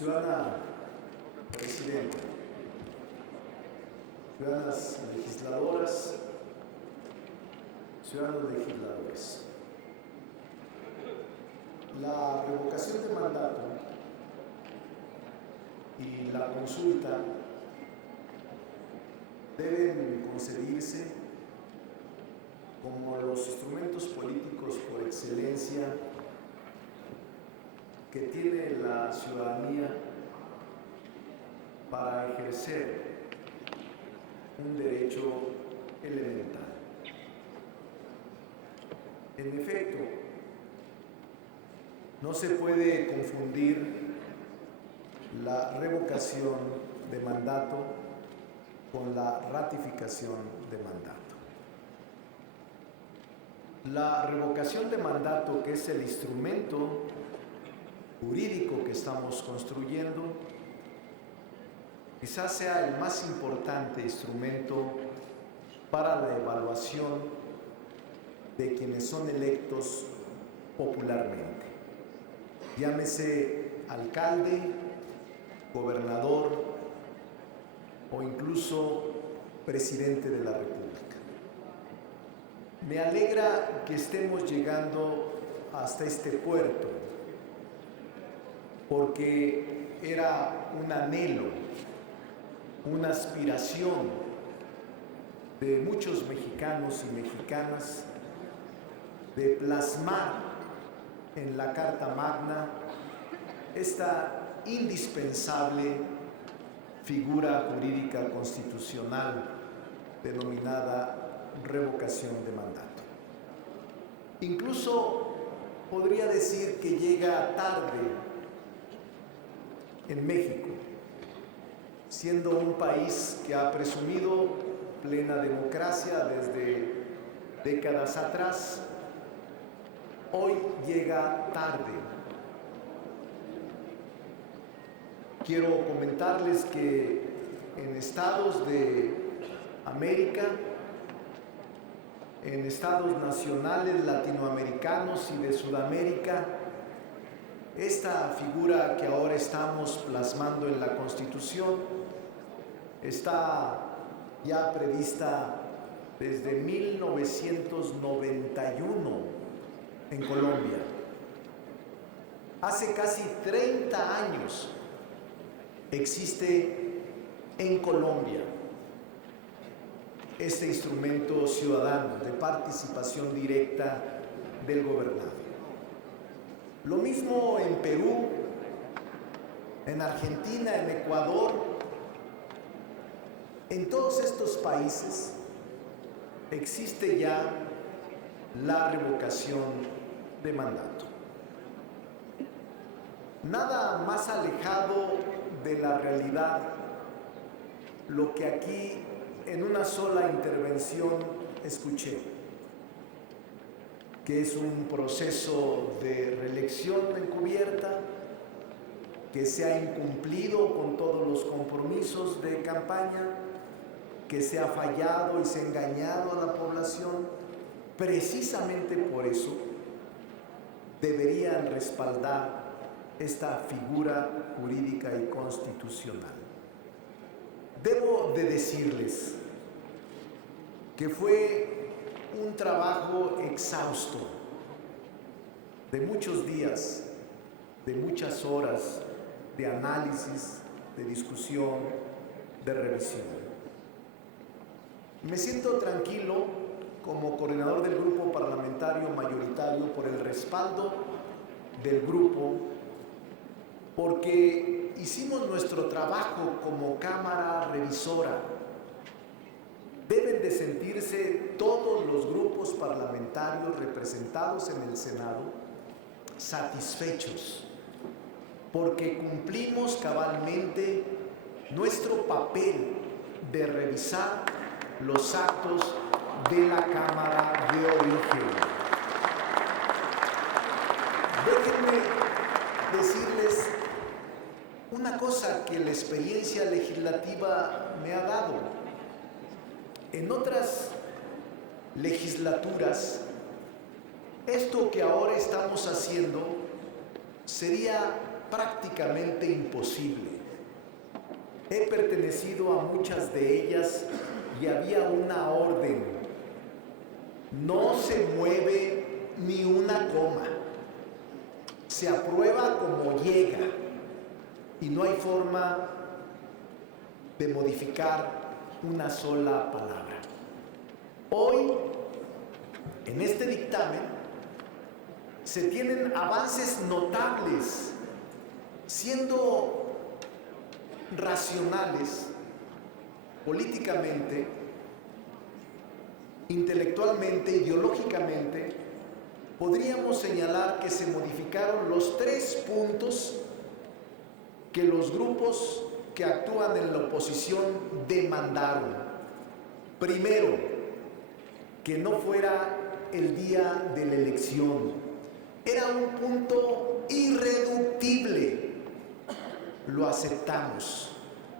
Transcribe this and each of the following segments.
Ciudadana Presidenta, ciudadanas legisladoras, ciudadanos legisladores, la revocación de mandato y la consulta deben concebirse como los instrumentos políticos por excelencia que tiene la ciudadanía para ejercer un derecho elemental. En efecto, no se puede confundir la revocación de mandato con la ratificación de mandato. La revocación de mandato, que es el instrumento jurídico que estamos construyendo, quizás sea el más importante instrumento para la evaluación de quienes son electos popularmente. Llámese alcalde, gobernador o incluso presidente de la República. Me alegra que estemos llegando hasta este puerto, porque era un anhelo, una aspiración de muchos mexicanos y mexicanas de plasmar en la Carta Magna esta indispensable figura jurídica constitucional denominada revocación de mandato. Incluso podría decir que llega tarde en México, siendo un país que ha presumido plena democracia desde décadas atrás. Hoy llega tarde. Quiero comentarles que en estados de América, en estados nacionales latinoamericanos y de Sudamérica, esta figura que ahora estamos plasmando en la Constitución está ya prevista desde 1991 en Colombia. Hace casi 30 años existe en Colombia este instrumento ciudadano de participación directa del gobernado. Lo mismo en Perú, en Argentina, en Ecuador. En todos estos países existe ya la revocación de mandato. Nada más alejado de la realidad lo que aquí en una sola intervención escuché, que es un proceso de reelección encubierta, que se ha incumplido con todos los compromisos de campaña, que se ha fallado y se ha engañado a la población. Precisamente por eso deberían respaldar esta figura jurídica y constitucional. Debo de decirles que fue un trabajo exhausto, de muchos días, de muchas horas de análisis, de discusión, de revisión. Me siento tranquilo como coordinador del grupo parlamentario mayoritario por el respaldo del grupo, porque hicimos nuestro trabajo como Cámara Revisora. Deben de sentirse todos los grupos parlamentarios representados en el Senado satisfechos, porque cumplimos cabalmente nuestro papel de revisar los actos de la Cámara de origen. Déjenme decirles una cosa que la experiencia legislativa me ha dado. En otras legislaturas, esto que ahora estamos haciendo sería prácticamente imposible. He pertenecido a muchas de ellas y había una orden: no se mueve ni una coma, se aprueba como llega y no hay forma de modificar una sola palabra. Hoy, en este dictamen, se tienen avances notables, siendo racionales políticamente, intelectualmente, ideológicamente. Podríamos señalar que se modificaron los 3 puntos que los grupos que actúan en la oposición demandaron. Primero, que no fuera el día de la elección. Era un punto irreductible. Lo aceptamos.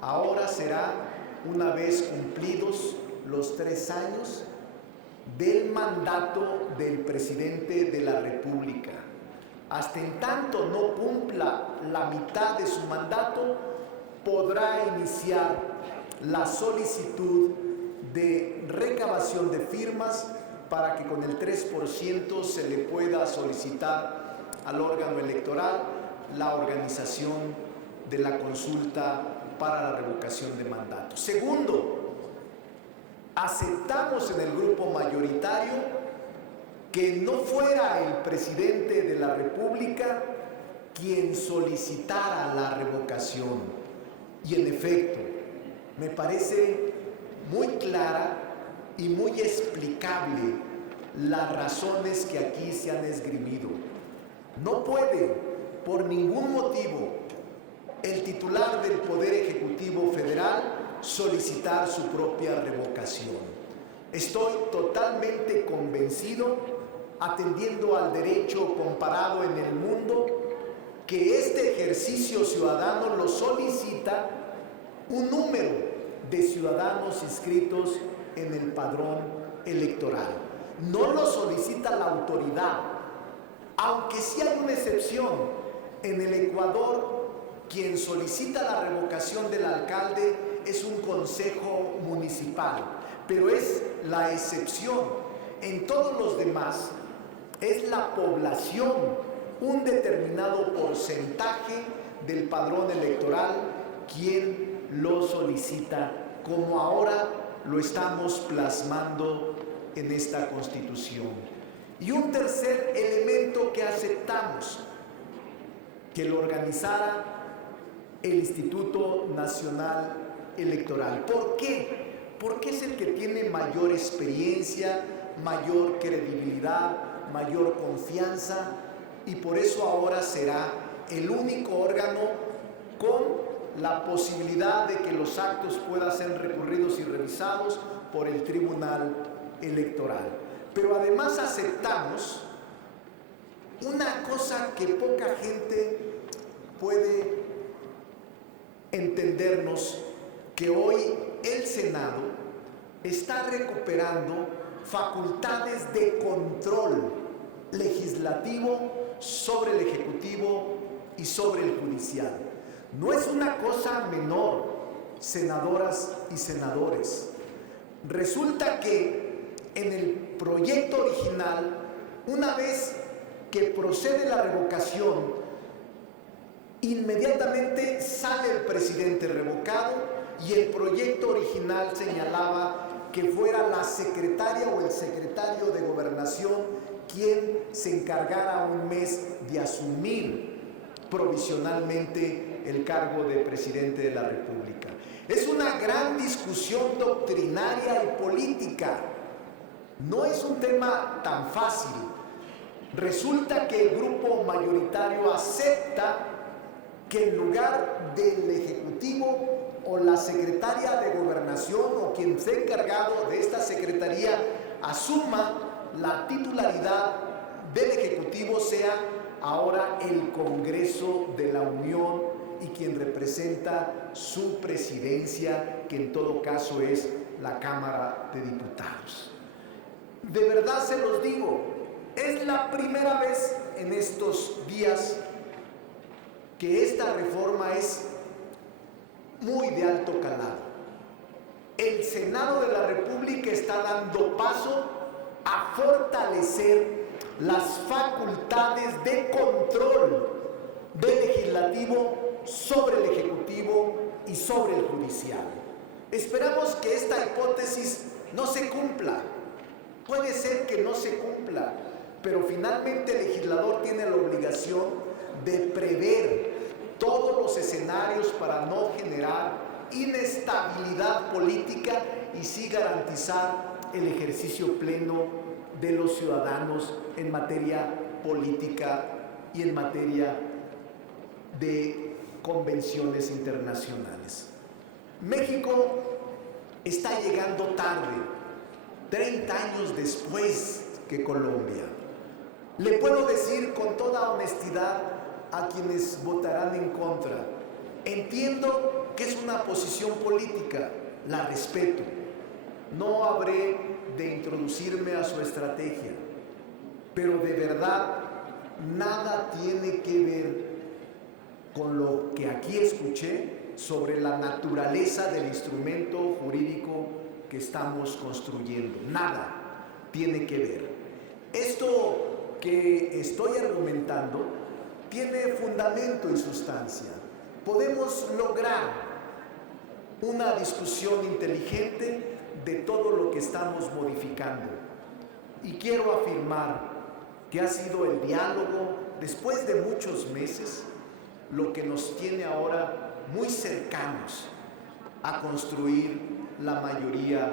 Ahora será una vez cumplidos los 3 años del mandato del presidente de la República. Hasta en tanto no cumpla la mitad de su mandato, podrá iniciar la solicitud de recabación de firmas para que con el 3% se le pueda solicitar al órgano electoral la organización de la consulta para la revocación de mandato. Segundo, aceptamos en el grupo mayoritario que no fuera el presidente de la República quien solicitara la revocación. Y en efecto, me parece muy clara y muy explicable las razones que aquí se han esgrimido. No puede, por ningún motivo, el titular del Poder Ejecutivo Federal solicitar su propia revocación. Estoy totalmente convencido, atendiendo al derecho comparado en el mundo, que este ejercicio ciudadano lo solicita un número de ciudadanos inscritos en el padrón electoral. No lo solicita la autoridad, aunque sí hay una excepción. En el Ecuador, quien solicita la revocación del alcalde es un consejo municipal, pero es la excepción. En todos los demás es la población, un determinado porcentaje del padrón electoral, quien lo solicita, como ahora lo estamos plasmando en esta Constitución. Y un tercer elemento que aceptamos, que lo organizara el Instituto Nacional Electoral. ¿Por qué? Porque es el que tiene mayor experiencia, mayor credibilidad, mayor confianza, y por eso ahora será el único órgano con la posibilidad de que los actos puedan ser recurridos y revisados por el Tribunal Electoral. Pero además aceptamos una cosa que poca gente puede entendernos, que hoy el Senado está recuperando facultades de control legislativo sobre el Ejecutivo y sobre el Judicial. No es una cosa menor, senadoras y senadores. Resulta que en el proyecto original, una vez que procede la revocación, inmediatamente sale el presidente revocado, y el proyecto original señalaba que fuera la secretaria o el secretario de Gobernación quien se encargara un mes de asumir provisionalmente el cargo de presidente de la República. Es una gran discusión doctrinaria y política. No es un tema tan fácil. Resulta que el grupo mayoritario acepta que en lugar del Ejecutivo o la secretaria de Gobernación o quien esté encargado de esta secretaría asuma la titularidad del Ejecutivo, sea ahora el Congreso de la Unión y quien representa su presidencia, que en todo caso es la Cámara de Diputados. De verdad se los digo, es la primera vez en estos días que esta reforma es muy de alto calado. El Senado de la República está dando paso a fortalecer las facultades de control del legislativo sobre el ejecutivo y sobre el judicial. Esperamos que esta hipótesis no se cumpla. Puede ser que no se cumpla, pero finalmente el legislador tiene la obligación de prever todos los escenarios para no generar inestabilidad política y sí garantizar el ejercicio pleno de los ciudadanos en materia política y en materia de convenciones internacionales. México está llegando tarde, 30 años después que Colombia. Le puedo decir con toda honestidad a quienes votarán en contra, entiendo que es una posición política, la respeto. No habré de introducirme a su estrategia, pero de verdad nada tiene que ver con lo que aquí escuché sobre la naturaleza del instrumento jurídico que estamos construyendo. Nada tiene que ver. Esto que estoy argumentando tiene fundamento y sustancia. Podemos lograr una discusión inteligente de todo lo que estamos modificando. Y quiero afirmar que ha sido el diálogo, después de muchos meses, lo que nos tiene ahora muy cercanos a construir la mayoría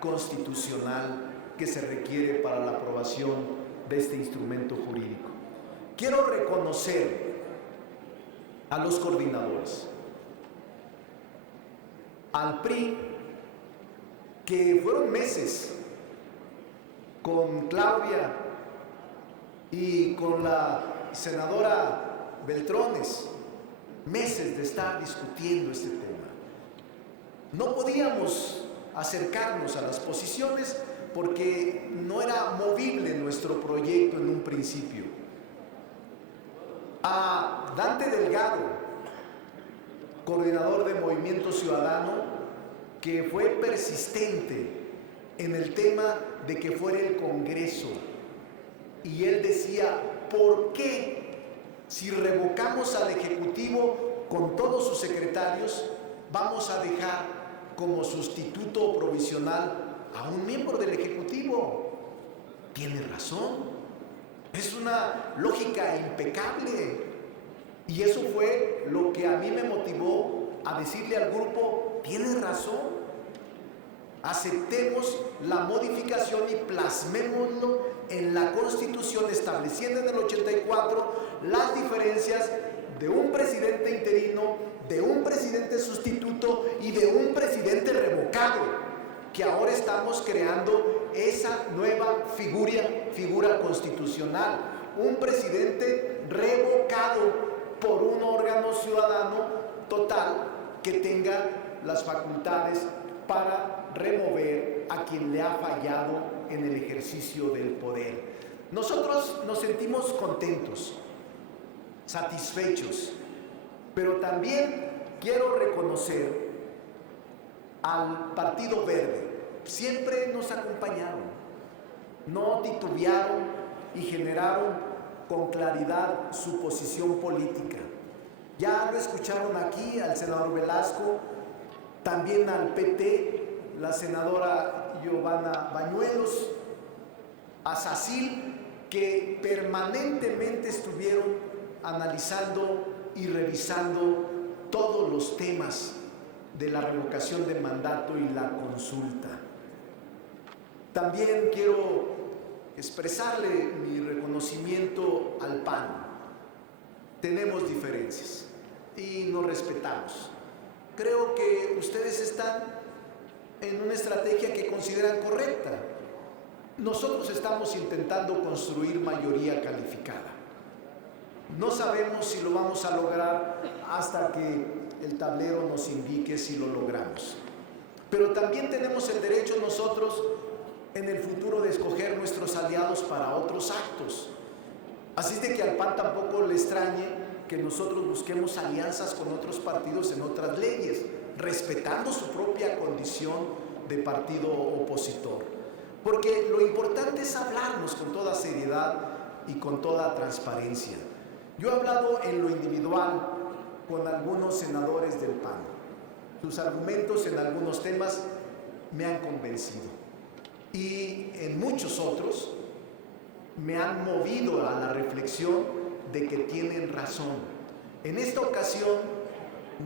constitucional que se requiere para la aprobación de este instrumento jurídico. Quiero reconocer a los coordinadores, al PRI, que fueron meses con Claudia y con la senadora Beltrones, meses de estar discutiendo este tema. No podíamos acercarnos a las posiciones porque no era movible nuestro proyecto en un principio. A Dante Delgado, coordinador de Movimiento Ciudadano, que fue persistente en el tema de que fuera el Congreso. Y él decía, ¿por qué si revocamos al Ejecutivo con todos sus secretarios, vamos a dejar como sustituto provisional a un miembro del Ejecutivo? Tiene razón. Es una lógica impecable. Y eso fue lo que a mí me motivó a decirle al grupo, tiene razón. Aceptemos la modificación y plasmémoslo en la Constitución, estableciendo en el 84 las diferencias de un presidente interino, de un presidente sustituto y de un presidente revocado, que ahora estamos creando esa nueva figura constitucional, un presidente revocado por un órgano ciudadano total que tenga las facultades para remover a quien le ha fallado en el ejercicio del poder. Nosotros nos sentimos contentos, satisfechos, pero también quiero reconocer al Partido Verde. Siempre nos acompañaron, no titubearon y generaron con claridad su posición política. Ya lo escucharon aquí al senador Velasco, también al PT, la senadora Giovanna Bañuelos, a Sacil, que permanentemente estuvieron analizando y revisando todos los temas de la revocación del mandato y la consulta. También quiero expresarle mi reconocimiento al PAN. Tenemos diferencias y nos respetamos. Creo que ustedes están en una estrategia que consideran correcta. Nosotros estamos intentando construir mayoría calificada. No sabemos si lo vamos a lograr hasta que el tablero nos indique si lo logramos. Pero también tenemos el derecho nosotros en el futuro de escoger nuestros aliados para otros actos. Así es de que al PAN tampoco le extrañe que nosotros busquemos alianzas con otros partidos en otras leyes, respetando su propia condición de partido opositor. Porque lo importante es hablarnos con toda seriedad y con toda transparencia. Yo he hablado en lo individual con algunos senadores del PAN. Sus argumentos en algunos temas me han convencido. Y en muchos otros me han movido a la reflexión de que tienen razón. En esta ocasión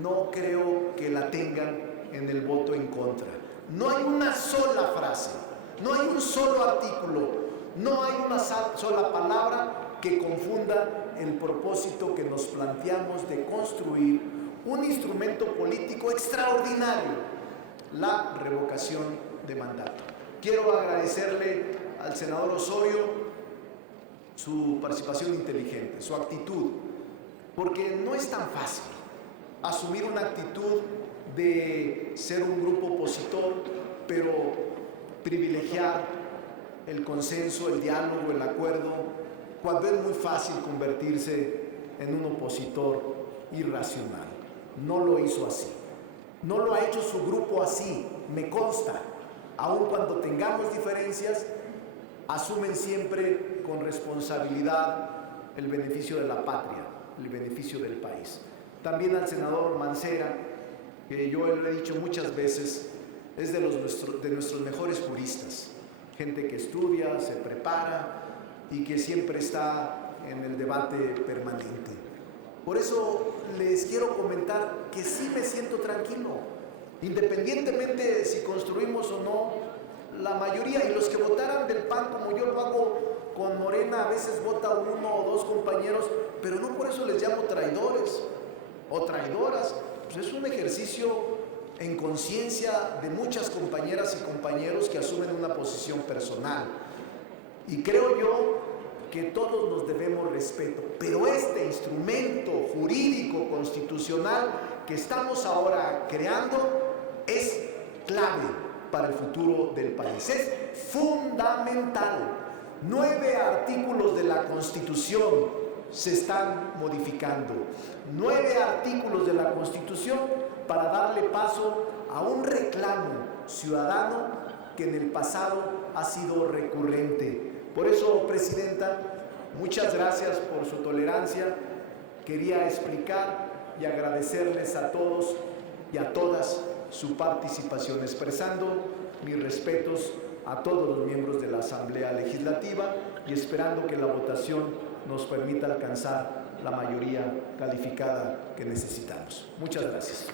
no creo que la tengan en el voto en contra. No hay una sola frase, no hay un solo artículo, no hay una sola palabra que confunda el propósito que nos planteamos de construir un instrumento político extraordinario, la revocación de mandato. Quiero agradecerle al senador Osorio su participación inteligente, su actitud, porque no es tan fácil asumir una actitud de ser un grupo opositor, pero privilegiar el consenso, el diálogo, el acuerdo, cuando es muy fácil convertirse en un opositor irracional. No lo hizo así. No lo ha hecho su grupo así, me consta. Aun cuando tengamos diferencias, asumen siempre con responsabilidad el beneficio de la patria, el beneficio del país. También al senador Mancera, que yo le he dicho muchas veces, es de nuestros mejores juristas, gente que estudia, se prepara y que siempre está en el debate permanente. Por eso les quiero comentar que sí me siento tranquilo, independientemente si construimos o no, la mayoría, y los que votaran del PAN como yo lo hago con Morena, a veces vota uno o dos compañeros, pero no por eso les llamo traidores o traidoras. Pues es un ejercicio en conciencia de muchas compañeras y compañeros que asumen una posición personal. Y creo yo que todos nos debemos respeto, pero este instrumento jurídico constitucional que estamos ahora creando es clave para el futuro del país, es fundamental. 9 artículos de la Constitución se están modificando, 9 artículos de la Constitución para darle paso a un reclamo ciudadano que en el pasado ha sido recurrente. Por eso, Presidenta, muchas gracias por su tolerancia. Quería explicar y agradecerles a todos y a todas su participación, expresando mis respetos a todos los miembros de la Asamblea Legislativa y esperando que la votación nos permita alcanzar la mayoría calificada que necesitamos. Muchas gracias.